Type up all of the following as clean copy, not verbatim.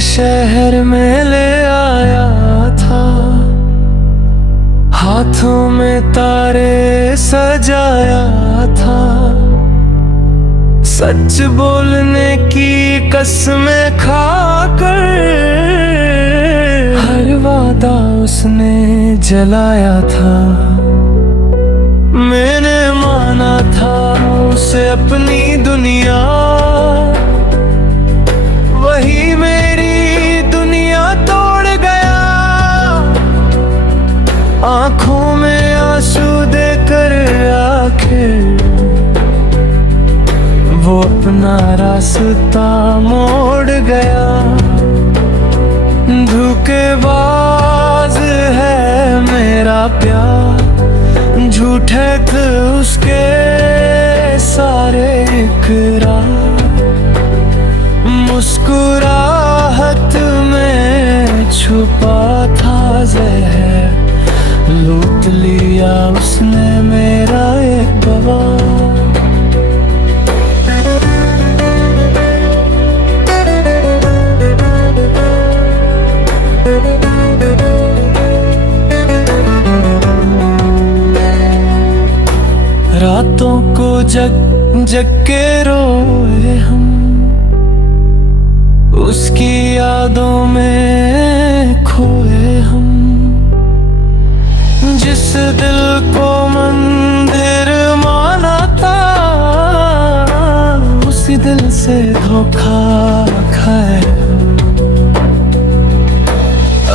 शहर में ले आया था, हाथों में तारे सजाया था। सच बोलने की कसमें खाकर हर वादा उसने जलाया था। मैंने माना था उसे अपनी दुनिया, वही मेरी दुनिया तोड़ गया। आंखों में आंसू देकर आखिर वो अपना रास्ता मोड़ गया। धोखेबाज है मेरा प्यार, झूठे थे उसके सारे इकरार। मुस्कुराहट में छुपा था जहर, लूट लिया उसने मेरा एक बार। रातों को जग जग के रोए हम, उसकी यादों में खोए हम। जिस दिल को मंदिर माना था, उसी दिल से धोखा खाए।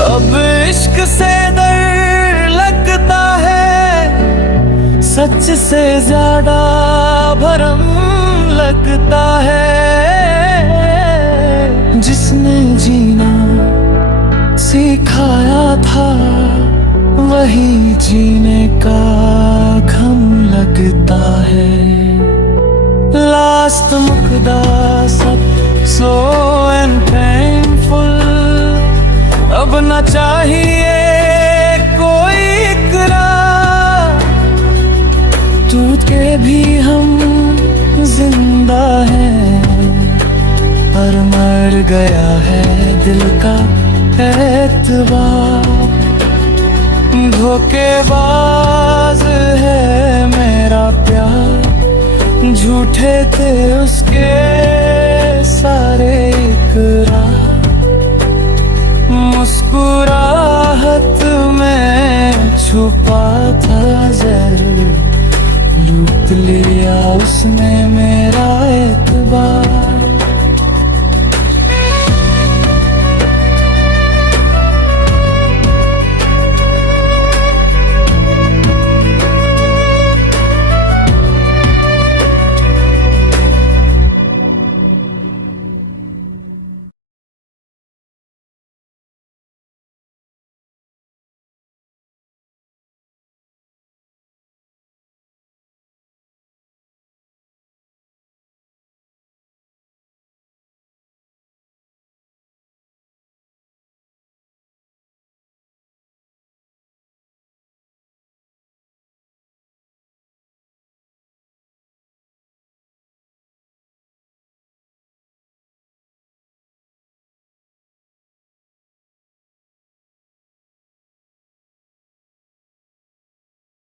अब इश्क से डर लगता है, सच से ज्यादा भरम लगता है। जिसने जीना सिखाया था, वही जीने का गम लगता है। लास्ट मुकदा सब सो एंड पेनफुल, अब न चाहिए कोई इकरार। टूट के भी हम जिंदा हैं, पर मर गया है दिल का एतबार। धोखेबाज है मेरा प्यार, झूठे थे उसके सारे इकरार। मुस्कुराहट में छुपा था जहर, लूट लिया उसने मेरा